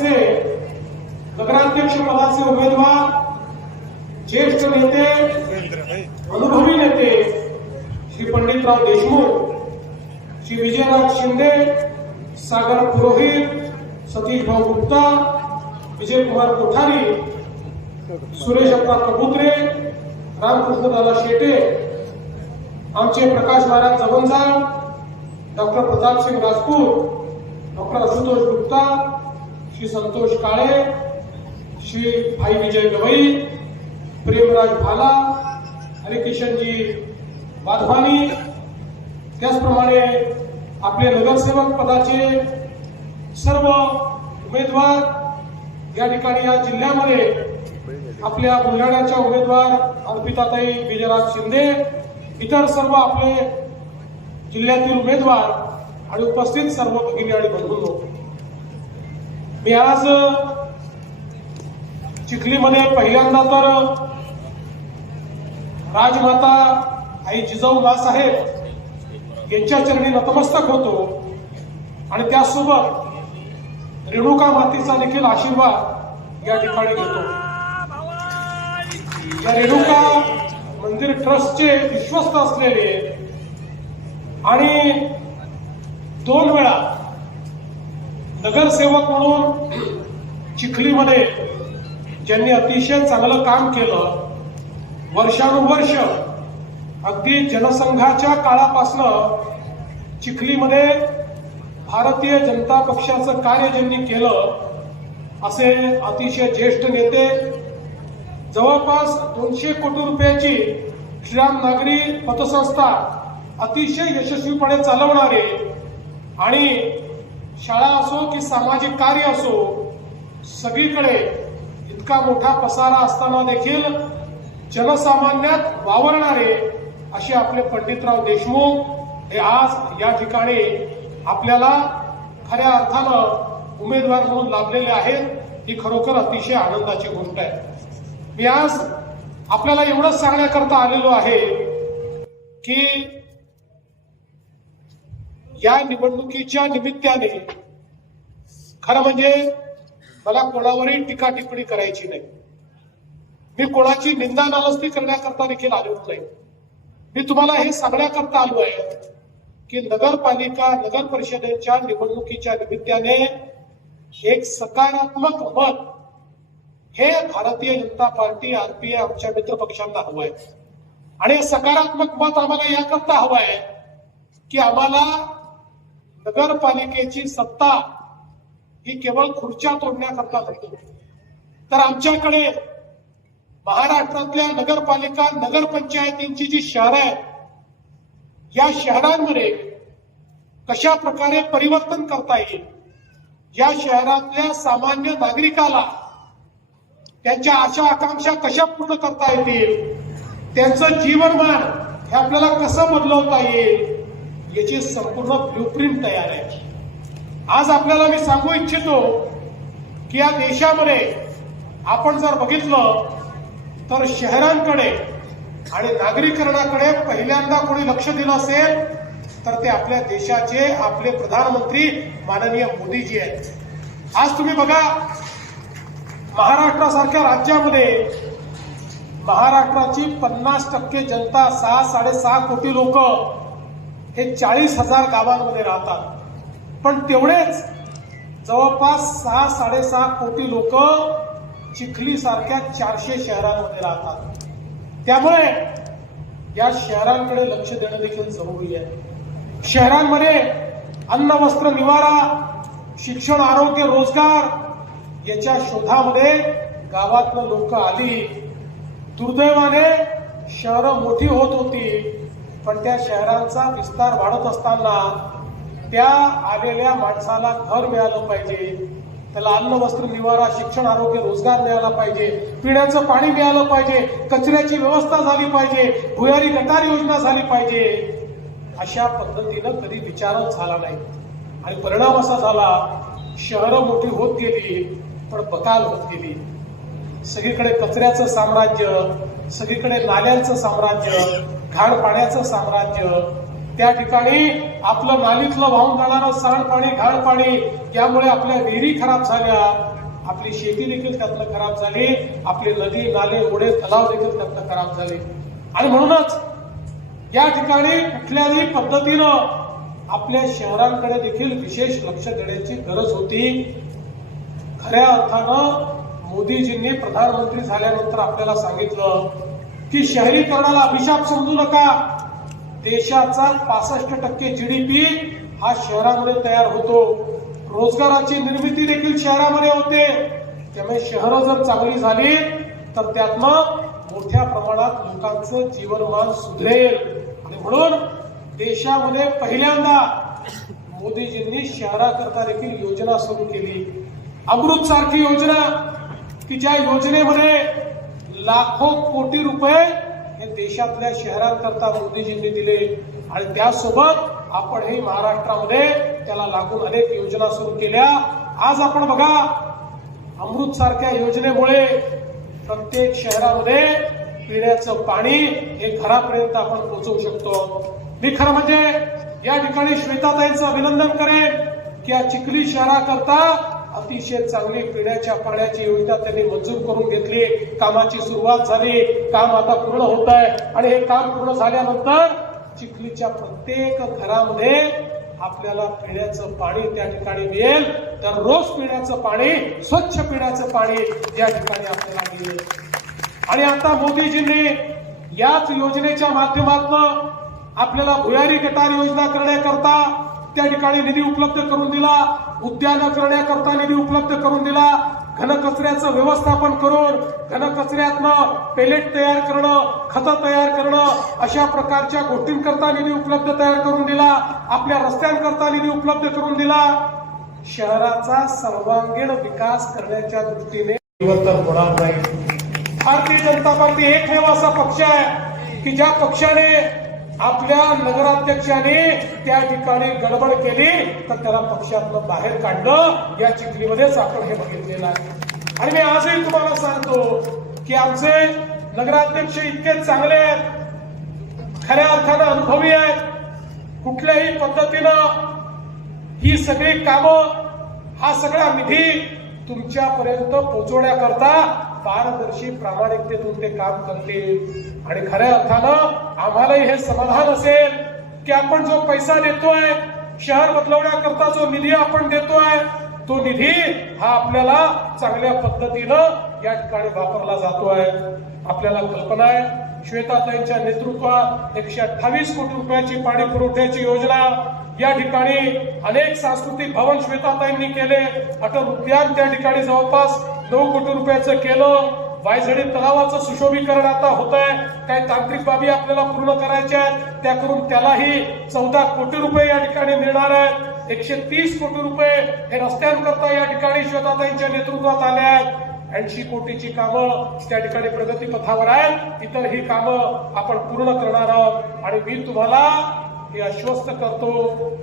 नगरपालिकेचे नगराध्यक्ष पदाचे उमेदवार ज्येष्ठ नेते अनुभवी नेते श्री पंडितराव देशमुख श्री विजयराज शिंदे सागर पुरोहित सतीश भाऊ गुप्ता विजयकुमार कोठारी सुरेश अप्पा कबुत्रे रामकृष्णदादा शेटे आमचे प्रकाश महाराज जवंजाळ डॉक्टर प्रतापसिंग राजपूत डॉक्टर आशुतोष गुप्ता श्री संतोष काळे श्री भाई विजय गवई प्रेमराज भाला हरिकिशनजी वाधवानी. त्याचप्रमाणे आपले नगरसेवक पदाचे सर्व उमेदवार या ठिकाणी या जिल्ह्यामध्ये आपल्या बुलढाण्याच्या उमेदवार अर्पिताताई विजयराज शिंदे इतर सर्व आपले जिल्ह्यातील उमेदवार आणि उपस्थित सर्व भगिनी आणि बंधूंनो मी आज चिखलीमध्ये पहिल्यांदा तर राजमाता आई जिजाऊ साहेब यांच्या चरणी नतमस्तक होतो. आणि त्यासोबत रेणुका मातीचा देखील आशीर्वाद या ठिकाणी घेतो. या रेणुका मंदिर ट्रस्टचे विश्वस्त असलेले आणि दोन वेळा नगरसेवक म्हणून चिखलीमध्ये ज्यांनी अतिशय चांगलं काम केलं वर्षानुवर्ष अगदी जनसंघाच्या काळापासनं चिखलीमध्ये भारतीय जनता पक्षाचं कार्य ज्यांनी केलं असे अतिशय ज्येष्ठ नेते जवळपास दोनशे कोटी रुपयाची श्रीराम नागरी पतसंस्था अतिशय यशस्वीपणे चालवणारे आणि शाळा असो की सामाजिक कार्य असो सगळीकडे इतका मोठा पसारा असताना देखील जनसामान्यात वावरणारे असे आपले पंडितराव देशमुख हे आज या ठिकाणी आपल्याला खऱ्या अर्थानं उमेदवार म्हणून लाभलेले आहेत ही खरोखर अतिशय आनंदाची गोष्ट आहे. मी आज आपल्याला एवढंच सांगण्याकरता आलेलो आहे की या निवडणुकीच्या निमित्ताने खरं म्हणजे मला कोणावरही टीका टिप्पणी करायची नाही. मी कोणाची निंदा नालस्ती करण्याकरता देखील आलो नाही. मी तुम्हाला हे सांगण्याकरता आलो आहे की नगरपालिका नगर परिषदेच्या निवडणुकीच्या निमित्ताने एक सकारात्मक मत हे भारतीय जनता पार्टी आरपीए आमच्या मित्र पक्षांना हवं आहे. आणि सकारात्मक मत आम्हाला याकरता हवं आहे की आम्हाला नगरपालिकेची सत्ता ही केवळ खुर्च्या तोडण्याकरता नव्हती तर आमच्याकडे महाराष्ट्रातल्या नगरपालिका नगरपंचायतींची जी शहरं आहेत या शहरांमध्ये कशा प्रकारे परिवर्तन करता येईल? या शहरातल्या सामान्य नागरिकाला त्यांच्या आशा आकांक्षा कशा पूर्ण करता येतील? त्यांचं जीवनमान हे आपल्याला कसं बदलवता येईल? याची संपूर्ण ब्लूप्रिंट तयार आहे. आज आपल्याला मी सांगू इच्छितो की या देशामध्ये आपण जर बघितलं तर शहरांकडे आणि नागरीकरणाकडे पहिल्यांदा कोणी लक्ष दिलं असेल तर ते आपल्या देशाचे आपले प्रधानमंत्री माननीय मोदीजी आहेत. आज तुम्ही बघा महाराष्ट्रासारख्या राज्यामध्ये महाराष्ट्राची पन्नास टक्के जनता सहा साडेसहा कोटी लोक हे चाळीस हजार गावांमध्ये राहतात. पण तेवढेच जवळपास सहा साडेसहा कोटी लोक चिखलीसारख्या चारशे शहरांमध्ये राहतात. त्यामुळे या शहरांकडे लक्ष देणं देखील जरुरी आहे. शहरांमध्ये अन्न वस्त्र निवारा शिक्षण आरोग्य रोजगार याच्या शोधामध्ये गावातलं लोक आली. दुर्दैवाने शहरं मोठी होत होती. पण त्या शहरांचा विस्तार वाढत असताना त्या आलेल्या माणसाला घर मिळालं पाहिजे. त्याला अन्न वस्त्र निवारा शिक्षण आरोग्य रोजगार मिळाला पाहिजे. पिण्याचं पाणी मिळालं पाहिजे. कचऱ्याची व्यवस्था झाली पाहिजे. भुयारी गटार योजना झाली पाहिजे. अशा पद्धतीनं कधी विचारच झाला नाही. आणि परिणाम असा झाला शहरं मोठी होत गेली पण बकाल होत गेली. सगळीकडे कचऱ्याचं साम्राज्य सगळीकडे नाल्यांचं साम्राज्य घाण पाण्याचं साम्राज्य. त्या ठिकाणी आपलं नालीतलं वाहून जाणारं सांडपाणी घाणपाणी यामुळे आपल्या विहिरी खराब झाल्या. आपली शेती देखील त्यातनं खराब झाली. आपले नदी नाले ओढे तलाव देखील त्यातनं खराब झाले. आणि म्हणूनच या ठिकाणी कुठल्याही पद्धतीनं आपल्या शहरांकडे देखील विशेष लक्ष देण्याची गरज होती. खऱ्या अर्थानं मोदीजींनी प्रधानमंत्री झाल्यानंतर आपल्याला सांगितलं की शहरीकरणाला अभिशाप समजू नका. देशाचा पासष्ट टक्के जीडीपी हा शहरामध्ये तयार होतो. रोजगाराची निर्मिती देखील शहरामध्ये होते. त्यामुळे शहरं जर चांगली झाली तर त्यातनं मोठ्या प्रमाणात लोकांचं जीवनमान सुधरेल. आणि म्हणून देशामध्ये पहिल्यांदा मोदीजींनी शहराकरता देखील योजना सुरू केली. अमृत सारखी योजना की ज्या योजनेमध्ये लाखो कोटी रुपये हे देशातल्या शहरांकरता मोदीजींनी दिले. आणि त्यासोबत आपण हे महाराष्ट्रामध्ये त्याला लागून अनेक योजना सुरू केल्या. आज आपण बघा अमृत सारख्या योजनेमुळे प्रत्येक शहरामध्ये पिण्याचं पाणी हे घरापर्यंत आपण पोहोचवू शकतो. मी खरं म्हणजे या ठिकाणी श्वेताताईंचं अभिनंदन करेन की या चिखली शहराकरता अतिशय चांगली पिण्याच्या पाण्याची योजना त्यांनी मंजूर करून घेतली कामाची सुरुवात झाली. काम आता पूर्ण होत आहे. आणि हे काम पूर्ण झाल्यानंतर चिखलीच्या प्रत्येक घरामध्ये आपल्याला पिण्याचं पाणी त्या ठिकाणी मिळेल. तर रोज पिण्याचं पाणी स्वच्छ पिण्याचं पाणी या ठिकाणी आपल्याला मिळेल. आणि आता मोदीजींनी याच योजनेच्या माध्यमातून आपल्याला भुयारी गटार योजना करण्याकरता त्या ठिकाणी निधी उपलब्ध करून दिला उद्यानं करण्याकरता निधी उपलब्ध करून दिला. घनकचऱ्याचं व्यवस्थापन करून घनकचऱ्यातनं पेलेट तयार करणं खतं तयार करणं अशा प्रकारच्या गोष्टींकरता निधी उपलब्ध तयार करून दिला. आपल्या रस्त्यांकरता निधी उपलब्ध करून दिला. शहराचा सर्वांगीण विकास करण्याच्या दृष्टीने परिवर्तन होणार नाही. भारतीय जनता पार्टी एकमेव असा पक्ष आहे की ज्या पक्षाने आपल्या नगराध्यक्षाने त्या ठिकाणी गडबड केली तर त्याला पक्षातलं बाहेर काढलं. या चिखलीमध्येच आपण हे बघितलेलं आहे. आणि मी आजही तुम्हाला सांगतो की आमचे नगराध्यक्ष इतके चांगले आहेत. खऱ्या अर्थानं अनुभवी आहेत. कुठल्याही पद्धतीनं ही सगळी कामं हा सगळा निधी तुमच्यापर्यंत पोहोचवण्याकरता पारदर्शी प्रामाणिकतेतून ते काम करतील. आणि खऱ्या अर्थानं आम्हालाही हे समाधान असेल की आपण जो पैसा देतोय शहर बदलवण्याकरता जो निधी आपण देतोय तो निधी हा आपल्याला चांगल्या पद्धतीनं या ठिकाणी वापरला जातोय. आपल्याला कल्पना आहे श्वेताताईंच्या नेतृत्वात एकशे अठ्ठावीस कोटी रुपयाची पाणी पुरवठ्याची योजना या ठिकाणी अनेक सांस्कृतिक भवन श्वेताताईंनी केले. अटल उद्यान त्या ठिकाणी जवळपास नऊ कोटी रुपयाचं केलं. वायझडी तलावाचं सुशोभीकरण आता होत आहे काही तांत्रिक बाबी आपल्याला पूर्ण करायच्या आहेत. त्या करून त्यालाही चौदा कोटी रुपये या ठिकाणी मिळणार आहेत. एकशे तीस कोटी रुपये हे रस्त्यांकरता या ठिकाणी श्वेताताईंच्या नेतृत्वात आले आहेत. ऐंशी कोटीची कामं त्या ठिकाणी प्रगतीपथावर आहेत. इतर ही कामं आपण पूर्ण करणार आहोत. आणि मी तुम्हाला हे आश्वस्त करतो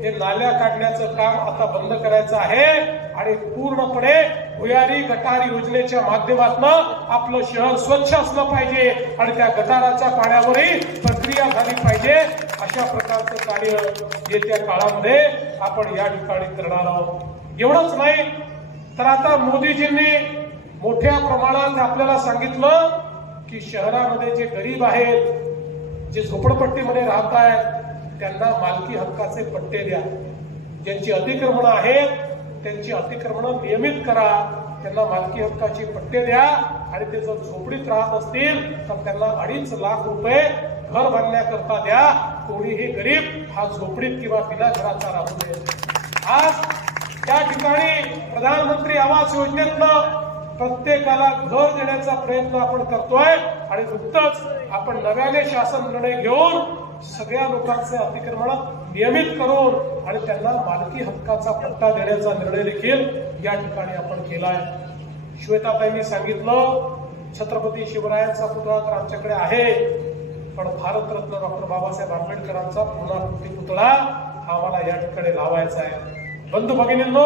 हे नाल्या काढण्याचं काम आता बंद करायचं आहे आणि पूर्णपणे भुयारी गटार योजनेच्या माध्यमातून आपलं शहर स्वच्छ असलं पाहिजे आणि त्या गटाराच्या पाण्यावरही प्रक्रिया झाली पाहिजे. अशा प्रकारचं कार्य येत्या काळामध्ये आपण या ठिकाणी करणार आहोत. एवढंच नाही तर आता मोदीजींनी मोठ्या प्रमाणात आपल्याला सांगितलं की शहरामध्ये जे गरीब आहेत जे झोपडपट्टीमध्ये राहत आहेत त्यांना मालकी हक्काचे पट्टे द्या. ज्यांची अतिक्रमणं आहेत त्यांची अतिक्रमणं नियमित करा. त्यांना मालकी हक्काचे पट्टे द्या आणि ते जर झोपडीत राहत असतील तर त्यांना अडीच लाख रुपये घर बांधण्याकरता द्या. कोणीही गरीब हा झोपडीत किंवा बिना घराचा राहू नये. आज त्या ठिकाणी प्रधानमंत्री आवास योजनेतनं प्रत्येकाला घर देण्याचा प्रयत्न आपण करतोय आणि नुकतंच आपण नव्याने शासन निर्णय घेऊन सगळ्या लोकांचे अतिक्रमण नियमित करून आणि त्यांना मालकी हक्काचा पट्टा देण्याचा निर्णय देखील या ठिकाणी आपण केला आहे श्वेताताईंनी सांगितलं छत्रपती शिवरायांचा पुतळा तर आमच्याकडे आहे पण भारतरत्न डॉक्टर बाबासाहेब आंबेडकरांचा पूर्णाकृती पुतळा हा आम्हाला या ठिकाणी लावायचा आहे. बंधू भगिनींनो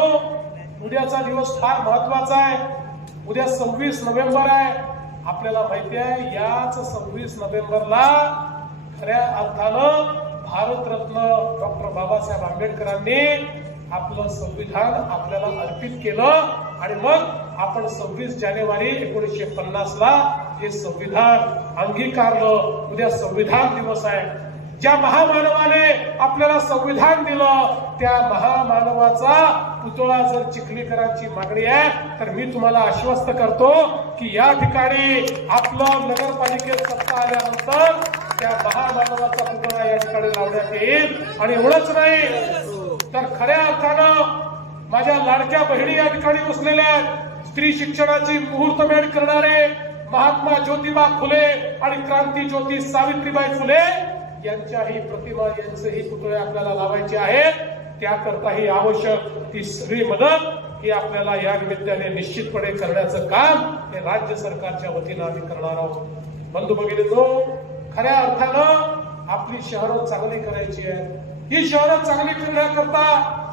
उद्याचा दिवस फार महत्त्वाचा आहे. उद्या सव्वीस नोव्हेंबर आहे. आपल्याला माहिती आहे याच सव्वीस नोव्हेंबरला खऱ्या अर्थानं भारतरत्न डॉक्टर बाबासाहेब आंबेडकरांनी आपलं संविधान आपल्याला अर्पित केलं आणि मग आपण सव्वीस जानेवारी एकोणीसशे पन्नास ला हे संविधान अंगीकारलं. उद्या संविधान दिवस आहे. ज्या महामानवाने आपल्याला संविधान दिलं त्या महामानवाचा पुतळा जर चिखलीकरांची मागणी आहे तर मी तुम्हाला आश्वस्त करतो की या ठिकाणी आपलं नगरपालिकेत सत्ता आल्यानंतर त्या महामानवाचा पुतळा या ठिकाणी लावण्यात येईल आणि एवढंच नाही तर खऱ्या अर्थानं माझ्या लाडक्या बहिणी या ठिकाणी बसलेल्या स्त्री शिक्षणाची मुहूर्तमेढ करणारे महात्मा ज्योतिबा फुले आणि क्रांती ज्योती सावित्रीबाई फुले यांच्याही प्रतिमा यांचेही पुतळे आपल्याला लावायचे आहेत. त्याकरताही आवश्यक ती सगळी मदत ही आपल्याला या निमित्ताने निश्चितपणे करण्याचं काम हे राज्य सरकारच्या वतीनं आम्ही करणार आहोत. बंधू भगिनी खऱ्या अर्थानं आपली शहरं चांगली करायची आहे ही शहरं चांगली करण्याकरता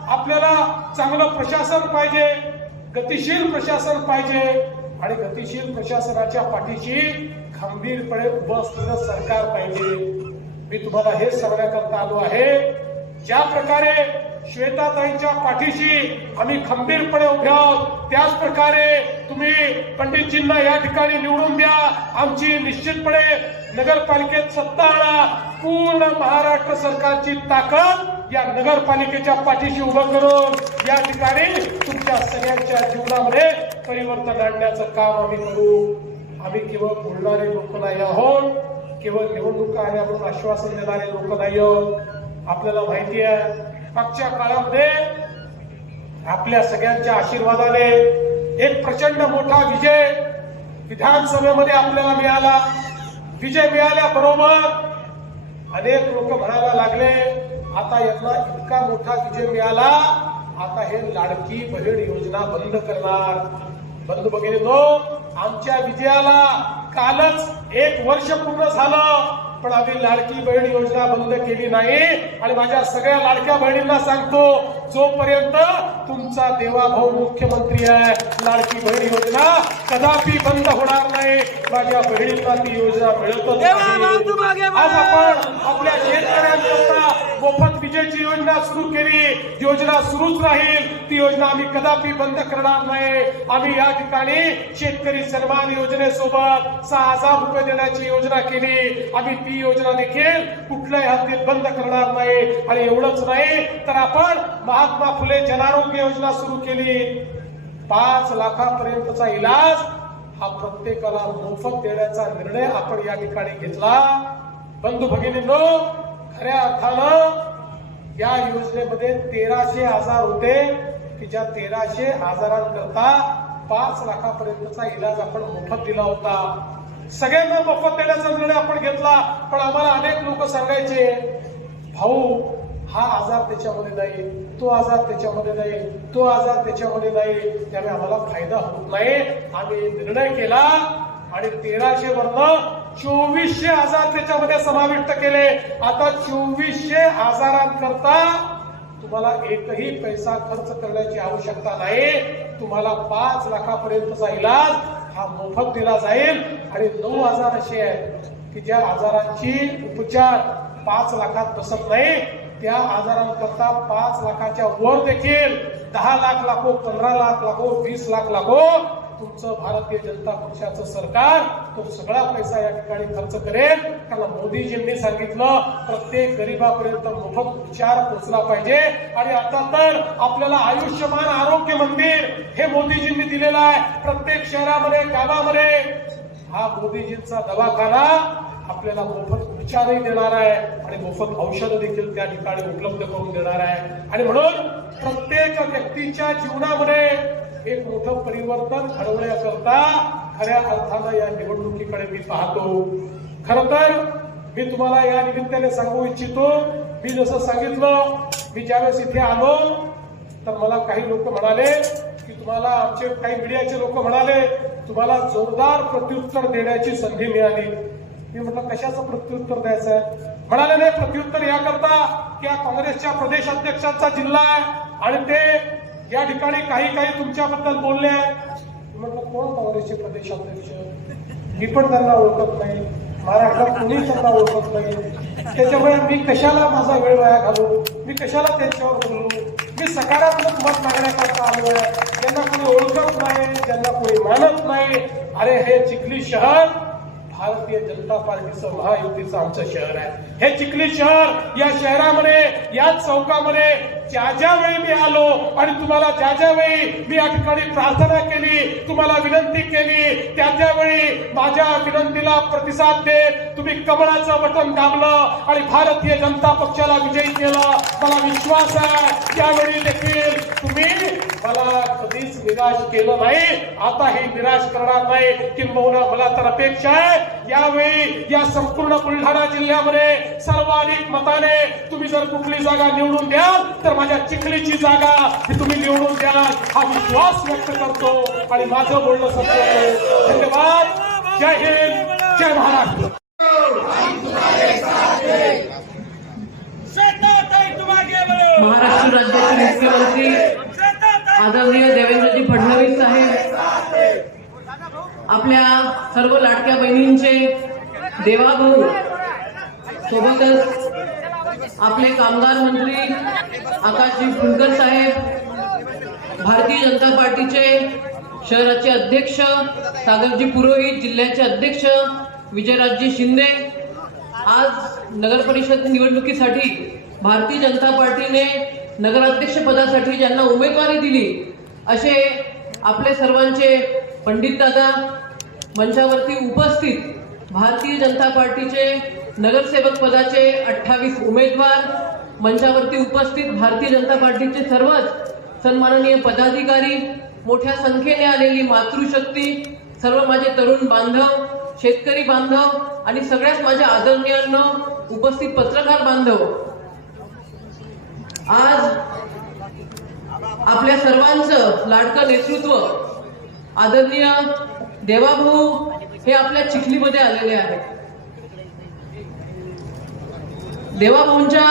आपल्याला चांगलं प्रशासन पाहिजे गतिशील प्रशासन पाहिजे आणि गतिशील प्रशासनाच्या पाठीशी खंबीरपणे उभं असलेलं सरकार पाहिजे. मी तुम्हाला हे सांगण्याकरता आलो आहे ज्या प्रकारे श्वेताताईंच्या पाठीशी आम्ही खंबीरपणे उभे आहोत. त्याच प्रकारे तुम्ही पंडितजींना या ठिकाणी निवडून द्या. आमची निश्चितपणे नगरपालिकेत सत्ता आणा. पूर्ण महाराष्ट्र सरकारची ताकद या नगरपालिकेच्या पाठीशी उभं करून या ठिकाणी तुमच्या सगळ्यांच्या जीवनामध्ये परिवर्तन आणण्याचं काम आम्ही करू. आम्ही केवळ बोलणारे लोक नाही आहोत. केवळ निवडणुका आल्या म्हणून आश्वासन देणारे लोक नाही आहोत. आपल्याला माहिती आहे मागच्या काळामध्ये आपल्या सगळ्यांच्या आशीर्वादाने एक प्रचंड मोठा विजय विधानसभेमध्ये आपल्याला मिळाला. विजय मिळाल्याबरोबर अनेक लोक म्हणायला लागले आता यांना इतका मोठा विजय मिळाला आता हे लाडकी बहीण योजना बंद करणार. बंद बघितले तो आमच्या विजयाला कालच एक वर्ष पूर्ण झालं. पण आम्ही लाडकी बहीण योजना बंद केली नाही आणि माझ्या सगळ्या लाडक्या बहिणींना सांगतो जोपर्यंत तुमचा देवाभाऊ मुख्यमंत्री आहे लाडकी बहीण योजना कदापि बंद होणार नाही माझ्या बहिणींना ती योजना मिळतच देवाभाऊ तू मागे नाही. वळ. आज आपण आपल्या शेतकऱ्यांकरता मोफत विजेची योजना सुरू केली योजना सुरूच राहील. ती योजना आम्ही कदापि बंद करणार नाही. आम्ही या ठिकाणी शेतकरी सन्मान योजनेसोबत सहा हजार रुपये देण्याची योजना केली. आम्ही ती योजना देखील कुठल्याही हद्दीत बंद करणार नाही. आणि एवढंच नाही तर आपण महात्मा फुले जनारोग्य योजना सुरू केली. पाच लाखापर्यंतचा इलाज हा प्रत्येकाला मोफत देण्याचा निर्णय आपण या ठिकाणी घेतला. बंधू भगिनींनो खऱ्या अर्थानं या योजनेमध्ये तेराशे आजार होते की ज्या तेराशे आजारांकरता पाच लाखापर्यंतचा इलाज आपण मोफत दिला होता. सगळ्यांना मोफत देण्याचा निर्णय आपण घेतला पण आम्हाला अनेक लोक सांगायचे भाऊ हा आजार त्याच्यामध्ये नाही तो आजार त्याच्यामध्ये नाही तो आजार त्याच्यामध्ये नाही त्याने आम्हाला फायदा होत नाही. आम्ही निर्णय केला आणि तेराशे वरनं चोवीसशे हजार त्याच्यामध्ये समाविष्ट केले. आता चोवीसशे आजारांकरता तुम्हाला एकही पैसा खर्च करण्याची आवश्यकता नाही. तुम्हाला पाच लाखापर्यंतचा इलाज हा मोफत दिला जाईल. आणि नऊ हजार असे आहेत की ज्या आजारांची उपचार पाच लाखात बसत नाही त्या आजारांकरता पाच लाखाच्या वर देखील दहा लाख लागो पंधरा लाख लागो वीस लाख लागो. तुमचं भारतीय जनता पक्षाचं सरकार तो सगळा पैसा या ठिकाणी खर्च करेल. त्याला मोदीजींनी सांगितलं प्रत्येक गरीबापर्यंत मोफत उपचार पोहोचला पाहिजे. आणि आता तर आपल्याला आयुष्यमान आरोग्य मंदिर हे मोदीजींनी दिलेलं आहे. प्रत्येक शहरामध्ये गावामध्ये. हा मोदीजींचा दवाखाना आपल्याला मोफत उपचारही देणार आहे. आणि मोफत औषधं देखील त्या ठिकाणी उपलब्ध करून देणार आहे. आणि म्हणून प्रत्येक व्यक्तीच्या जीवनामध्ये एक मोठं परिवर्तन घडवण्याकरता खऱ्या अर्थानं या निवडणुकीकडे मी पाहतो. खर तर मी तुम्हाला या निमित्ताने सांगू इच्छितो मी जसं सांगितलं मी ज्यावेळेस इथे आलो तर मला काही लोक म्हणाले की तुम्हाला आमचे काही मीडियाचे लोक म्हणाले तुम्हाला जोरदार प्रत्युत्तर देण्याची संधी मिळाली. मी म्हटलं कशाचं प्रत्युत्तर द्यायचं? आहे म्हणाले नाही प्रत्युत्तर याकरता की हा काँग्रेसच्या प्रदेशाध्यक्षांचा जिल्हा आहे आणि ते या ठिकाणी काही काही तुमच्याबद्दल बोलले आहेत. म्हटलं कोण काँग्रेसचे प्रदेशाध्यक्ष? मी पण त्यांना ओळखत नाही. महाराष्ट्रात कोणी त्यांना ओळखत नाही. त्याच्यामुळे मी कशाला माझा वेळ वाया घालू? मी कशाला त्यांच्यावर बोलू? मी सकारात्मक मत मागण्याकरता आलो आहे ज्यांना कोणी ओळखत नाही ज्यांना कोणी मानत नाही. अरे हे चिखली शहर भारतीय जनता पार्टीचं महायुतीचं आमचं शहर आहे. हे चिखली शहर या शहरामध्ये या चौकामध्ये ज्या ज्या वेळी मी आलो आणि तुम्हाला ज्या ज्या वेळी मी या ठिकाणी प्रार्थना केली तुम्हाला विनंती केली त्या त्यावेळी माझ्या विनंतीला प्रतिसाद देत तुम्ही कमळाचं बटन दाबलं आणि भारतीय जनता पक्षाला विजयी केलं. मला विश्वास आहे त्यावेळी देखील तुम्ही मला कधीच निराश केलं नाही. आताही निराश करणार नाही. किंबहुना मला तर अपेक्षा आहे. यावेळी या संपूर्ण बुलढाणा जिल्ह्यामध्ये सर्वाधिक मताने तुम्ही जर कुठली जागा निवडून द्याल तर माझ्या चिखलीची जागा ही तुम्ही निवडून द्याल हा विश्वास व्यक्त करतो आणि माझं बोलणं संपवतो धन्यवाद. जय हिंद. जय महाराष्ट्र. महाराष्ट्र राज्याचे मुख्यमंत्री आदरणीय देवेंद्रजी फडणवीस साहेब आपल्या सर्व लाडक्या बहिणींचे देवाभाऊ सोबतच आपले कामगार मंत्री आकाशजी फुलकर साहेब भारतीय जनता पार्टीचे शहराचे अध्यक्ष सागरजी पुरोहित जिल्ह्याचे अध्यक्ष विजयराजजी शिंदे आज नगर परिषद निवडणुकीसाठी भारतीय जनता पार्टीने नगराध्यक्ष पदासाठी ज्यांना उमेदवारी दिली असे आपले सर्वांचे पंडितदादा मंचावरती उपस्थित भारतीय जनता पार्टीचे नगरसेवक पदाचे अठ्ठावीस उमेदवार मंचावरती उपस्थित भारतीय जनता पार्टीचे सर्वच सन्माननीय पदाधिकारी मोठ्या संख्येने आलेली मातृशक्ती सर्व माझे तरुण बांधव शेतकरी बांधव आणि सगळ्याच माझ्या आदरणीयांना उपस्थित पत्रकार बांधव आज आपल्या सर्वांचं लाडकं नेतृत्व आदरणीय देवाभाऊ हे आपल्या चिखलीमध्ये आलेले आहेत. देवाभाऊंच्या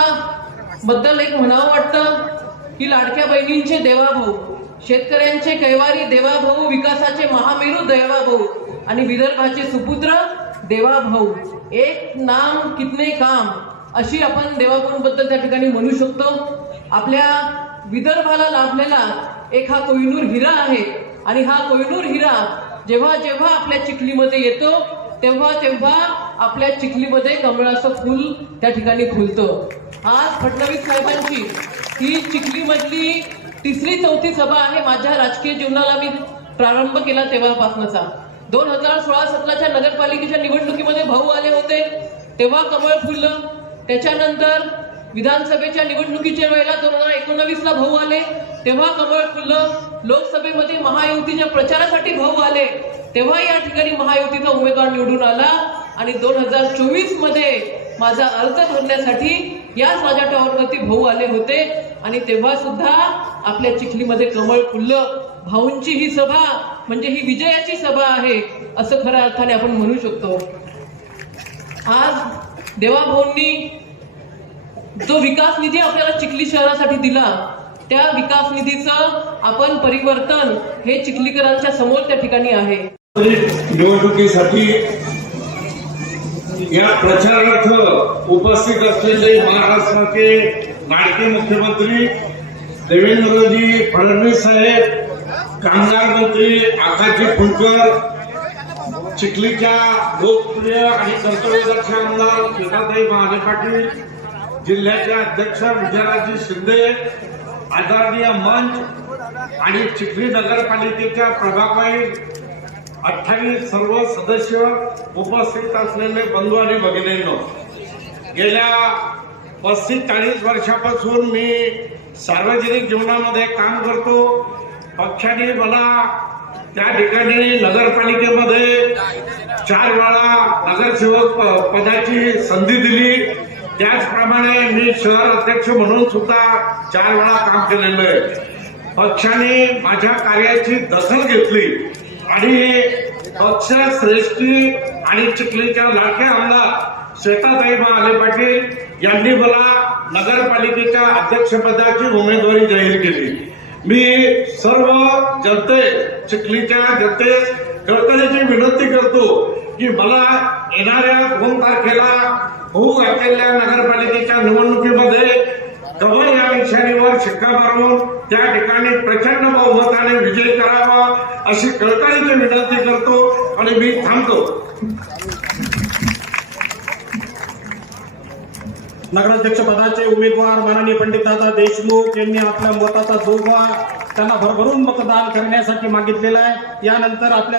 बद्दल एक म्हणावं वाटतं की लाडक्या बहिणींचे देवाभाऊ शेतकऱ्यांचे कैवारी देवाभाऊ विकासाचे महामेरू देवाभाऊ आणि विदर्भाचे सुपुत्र देवाभाऊ. एक नाम कितने काम. अशी आपण देवाभाऊंबद्दल त्या ठिकाणी म्हणू शकतो. आपल्या विदर्भाला लाभलेला एक हा कोहिनूर हिरा आहे. आणि हा कोहिनूर हिरा जेव्हा जेव्हा आपल्या चिखलीमध्ये येतो तेव्हा तेव्हा आपल्या चिखलीमध्ये कमळाचं फुल त्या ठिकाणी फुलतं. आज फडणवीस साहेबांची ही चिखलीमधली तिसरी चौथी सभा आहे माझ्या राजकीय जीवनाला मी प्रारंभ केला तेव्हापासूनचा. दोन हजार सोळा सतराच्या नगरपालिकेच्या निवडणुकीमध्ये भाऊ आले होते. तेव्हा कमळ फुललं. त्याच्यानंतर विधानसभेच्या निवडणुकीच्या वेळेला दोन हजार एकोणवीसला भाऊ आले तेव्हा कमळ फुललं लोकसभेमध्ये महायुतीच्या प्रचारासाठी भाऊ आले तेव्हा या ठिकाणी महायुतीचा उमेदवार निवडून आला. आणि दोन हजार चोवीसमध्ये माझा अर्ज भरण्यासाठी याच माझ्या टॉवरवरती भाऊ आले होते. आणि तेव्हा सुद्धा आपल्या चिखलीमध्ये कमळ फुललं भाऊंची ही सभा म्हणजे ही विजयाची सभा आहे असं खऱ्या अर्थाने आपण म्हणू शकतो. देवाभाऊंनी जो विकास निधी आपल्याला चिखली शहरासाठी दिला त्या विकास निधीचं आपण परिवर्तन हे चिखलीकरांच्या समोर त्या ठिकाणी आहे. निवडणुकीसाठी या प्रचारार्थ उपस्थित असलेले महाराष्ट्राचे माजी मुख्यमंत्री देवेंद्रजी फडणवीस साहेब कामगार मंत्री आकाशजी फुलकर चिखलीच्या लोकप्रिय आणि कर्तव्यदक्ष आमदार सीताताई महाले पाटील जिल्ह्याचे अध्यक्ष विजयराजी शिंदे आदरणीय मंच आणि चिखली नगरपालिकेच्या प्रभागाई अठ्ठावीस सर्व सदस्य उपस्थित असलेले बंधू आणि भगिनींनो गेल्या पस्तीस चाळीस वर्षापासून मी सार्वजनिक जीवनामध्ये काम करतो. पक्षाने मला त्या ठिकाणी नगरपालिकेमध्ये चार वेळा नगरसेवक प- पदाची संधी दिली. त्याचप्रमाणे मी शहर अध्यक्ष म्हणून सुद्धा चार वेळा काम केलेलं आहे. पक्षाने माझ्या कार्याची दखल घेतली. आणि पक्ष श्रेष्ठी आणि चिखलीच्या लाडक्या आमदार श्वेताताई महाले पाटील यांनी मला नगरपालिकेच्या अध्यक्षपदाची उमेदवारी जाहीर केली. मी सर्व जनते चिखलीच्या जनतेस कळकळीची विनंती करतो की मला येणाऱ्या दोन तारखेला होऊ घातलेल्या नगरपालिकेच्या निवडणुकीमध्ये कवय या निशाणीवर शिक्का मारून त्या ठिकाणी प्रचंड बहुमताने विजय करावा अशी कळकळीची विनंती करतो आणि मी थांबतो. नगराध्यक्ष पदाचे उमेदवार माननीय पंडितदादा देशमुख यांनी आपल्या मताचा जोगवा त्यांना भरभरून मतदान करण्यासाठी मागितलेला आहे. यानंतर आपल्या